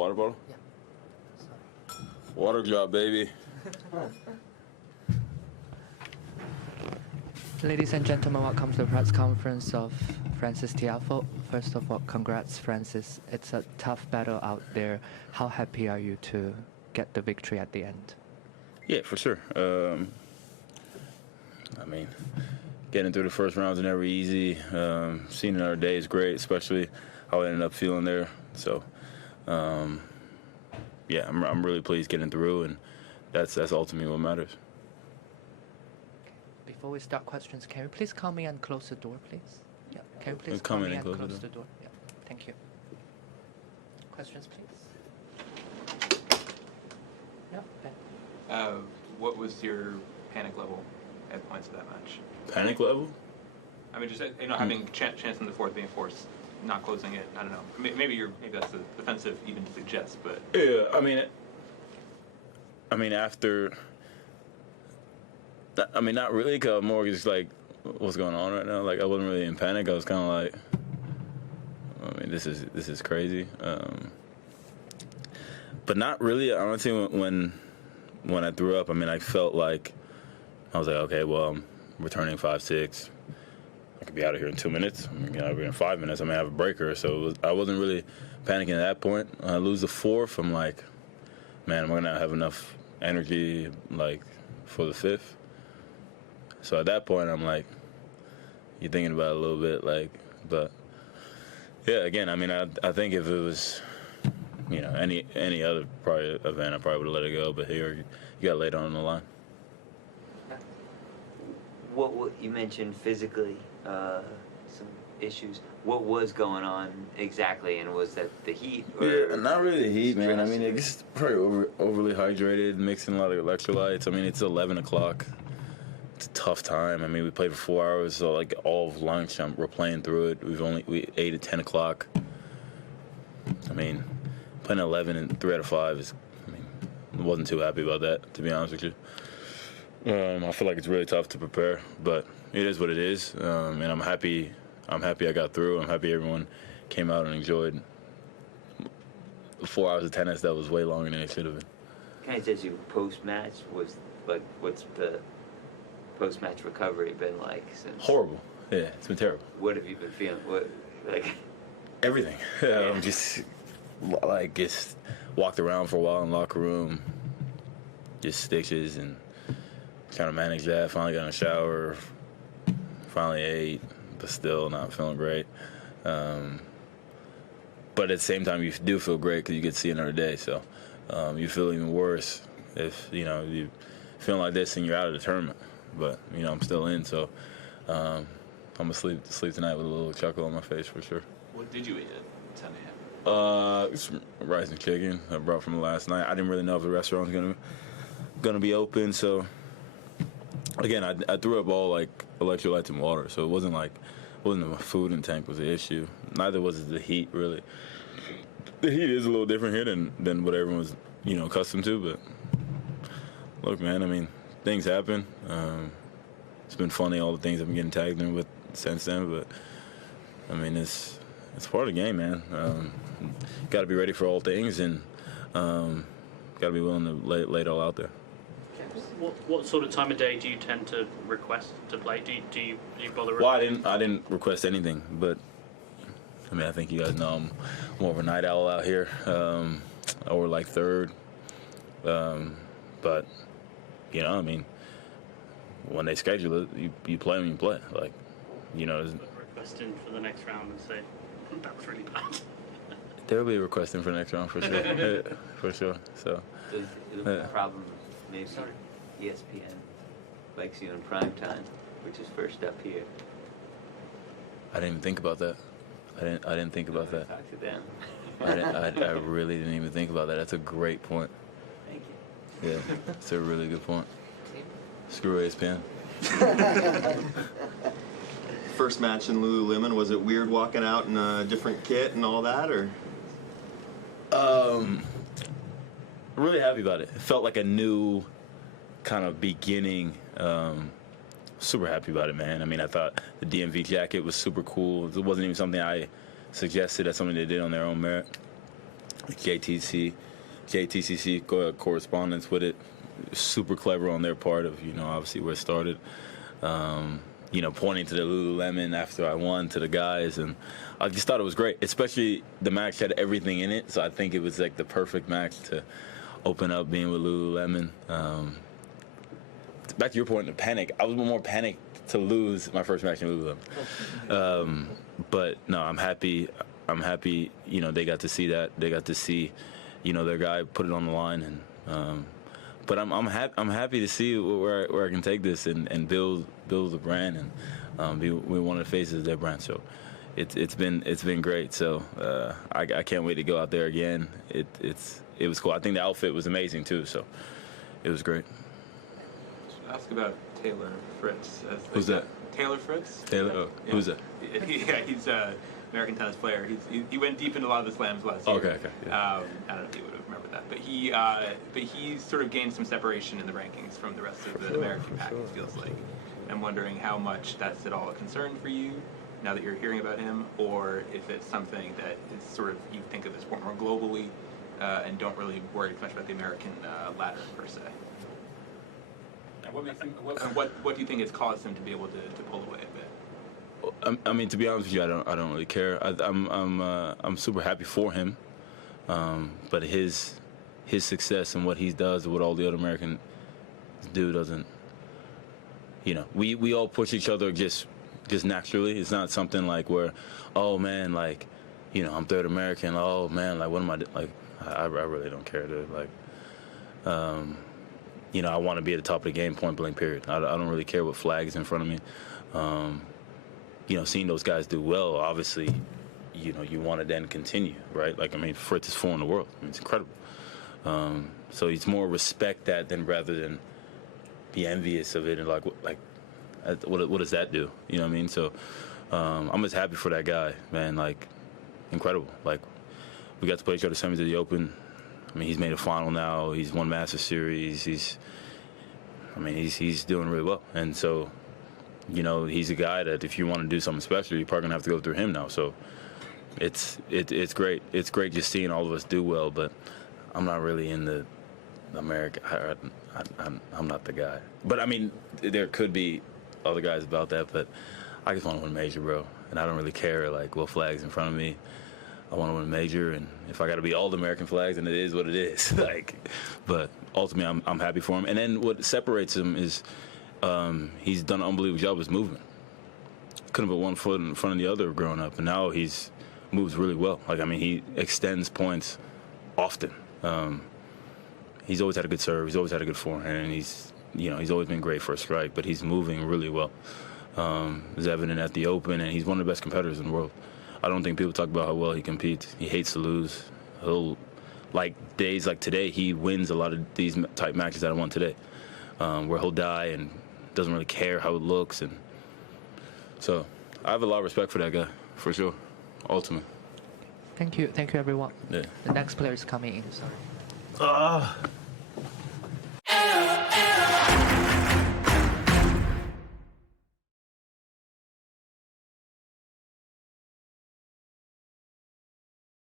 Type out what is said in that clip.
water bottle? Yeah. Sorry. Water drop, baby. Ladies and gentlemen, welcome to the press conference of Frances Tiafoe. First of all, congrats, Frances. It's a tough battle out there. How happy are you to get the victory at the end? Yeah, for sure. I mean, getting through the first round is never easy. Seeing another day is great, especially how I ended up feeling there. So, yeah, I'm really pleased getting through, and that's ultimately what matters. Before we start questions, can you please come in and close the door, please? Yeah. Can you please Come come in in and and close close the the door? Yeah. Thank you. Questions, please. Yeah. Ben. What was your panic level at points of that match? Panic level? I mean, just having chance in the fourth being forced, not closing it. I don't know. Maybe that's offensive even to suggest, but Yeah, I mean after. I mean, not really, because more just like, what's going on right now? Like, I wasn't really in panic. I was kind of like, I mean, this is crazy. But not really. Honestly, when I threw up, I mean, I felt like I was like, okay, well, I'm returning 5-6. I could be out of here in 2 minutes. I mean, I'll be in 5 minutes. I may have a breaker. So I wasn't really panicking at that point. I lose the fourth. I'm like, man, am I gonna have enough energy like for the fifth? So at that point, I'm like, you're thinking about it a little bit, like, but yeah, again, I mean, I think if it was, you know, any other probably event, I probably would have let it go. But here, you got laid on the line. What you mentioned physically, some issues. What was going on exactly, and was that the heat? Or Yeah, not really the heat, man. I stress? mean, it's probably overly hydrated, mixing a lot of electrolytes. I mean, it's 11 o'clock. It's a tough time. I mean, we played for 4 hours, so like all of lunch, we're playing through it. We ate at 10 o'clock. I mean, playing 11 and 3 out of 5 is. I mean, I wasn't too happy about that, to be honest with you. I feel like it's really tough to prepare, but it is what it is, and I'm happy. I got through. I'm happy everyone came out and enjoyed 4 hours of tennis. That was way longer than it should have been. Can I ask you, post-match, was like, what's the post-match recovery been like since? Horrible. Yeah, it's been terrible. What have you been feeling? What, like? Everything. Just walked around for a while in the locker room, just stitches and trying to manage that. Finally got in the shower, finally ate, but still not feeling great. But at the same time, you do feel great because you get to see another day. So you feel even worse if, you know, you feeling like this and you're out of the tournament. But, you know, I'm still in, so I'm going to sleep tonight with a little chuckle on my face for sure. what did you eat at 10 a.m.? Some rice and chicken I brought from last night. I didn't really know if the restaurant was gonna be open, so again, I threw up all like electrolytes and water, so it wasn't the food intake was the issue. Neither was the heat, really. The heat is a little different here than what everyone's, you know, accustomed to, but look, man, I mean, things happen. It's been funny, all the things I've been getting tagged in with since then, but I mean, it's part of the game, man. Got to be ready for all things, and got to be willing to lay it all out there. What sort of time of day do you tend to request to play? Do you bother? Well, I didn't request anything, but I mean, I think you guys know I'm more of a night owl out here, or like third. But you know, I mean, when they schedule it, you play when you play. Like, you know. Request in for the next round and say that was really bad. There'll be a request in for the next round for sure. Yeah, for sure. So. The problem maybe ESPN likes you in prime time, which is first up here. I didn't even think about that. I didn't think about that. Talk to them. I really didn't even think about that. That's a great point. Thank you. Yeah, it's a really good point. Screw ESPN. First match in Lululemon, was it weird walking out in a different kit and all that, or? Really happy about it. It felt like a new kind of beginning. Super happy about it, man. I mean, I thought the DMV jacket was super cool. It wasn't even something I suggested. That's something they did on their own merit. JTCC correspondence with it. Super clever on their part of, obviously where it started. Pointing to the Lululemon after I won to the guys, and I just thought it was great. Especially the match had everything in it, so I think it was like the perfect match to open up being with Lululemon. Back to your point, the panic. I was more panicked to lose my first match in Lululemon. But no, I'm happy. They got to see that. They got to see, their guy put it on the line, and. But I'm happy to see where I can take this and build the brand and be one of the faces of their brand. So it's been great. So I can't wait to go out there again. It was cool. I think the outfit was amazing too. So it was great. Ask about Taylor Fritz. Who's that? Taylor Fritz. Taylor. Oh, yeah. Who's that? He's an American tennis player. He went deep into a lot of the slams last year. Okay. Yeah. I don't know if you would have remembered that, but he sort of gained some separation in the rankings from the rest of the American pack. It feels like. I'm wondering how much that's at all a concern for you now that you're hearing about him, or if it's something that is sort of you think of the sport more globally and don't really worry much about the American ladder per se. What do you think has caused him to be able to pull away a bit? I mean, to be honest with you, I don't really care. I'm super happy for him, but his success and what he does, what all the other Americans do, doesn't. We all push each other just naturally. It's not something like where, oh man, like, I'm third American. Oh man, like what am I like? I really don't care, dude. Like, I want to be at the top of the game, point blank, period. I don't really care what flag is in front of me. Seeing those guys do well, obviously, you want to then continue, right? Like, I mean, Fritz is 4 in the world. I mean, it's incredible. So it's more respect that than rather than be envious of it and like what does that do? You know what I mean? So I'm just happy for that guy, man. Like, incredible. Like, we got to play each other semis at the Open. I mean, he's made a final now. He's won Masters Series. He's doing really well. And so, he's a guy that if you want to do something special, you're probably gonna have to go through him now. So, it's great. It's great just seeing all of us do well. But I'm not really in the America. I'm not the guy. But I mean, there could be other guys about that. But I just want to win a major, bro. And I don't really care like what flag's in front of me. I want to win a major, and if I got to be all the American flags, then it is what it is. But ultimately, I'm happy for him. And then what separates him is he's done an unbelievable job with his movement. Couldn't put one foot in front of the other growing up, and now he's moves really well. Like, I mean, he extends points often. He's always had a good serve. He's always had a good forehand, and he's always been great for a strike. But he's moving really well. It's evident at the Open, and he's one of the best competitors in the world. I don't think people talk about how well he competes. He hates to lose. Like days like today, he wins a lot of these type matches that I won today, where he'll die and doesn't really care how it looks. And so I have a lot of respect for that guy, for sure. Ultimate. Thank you, everyone. Yeah. The next player is coming in. Sorry.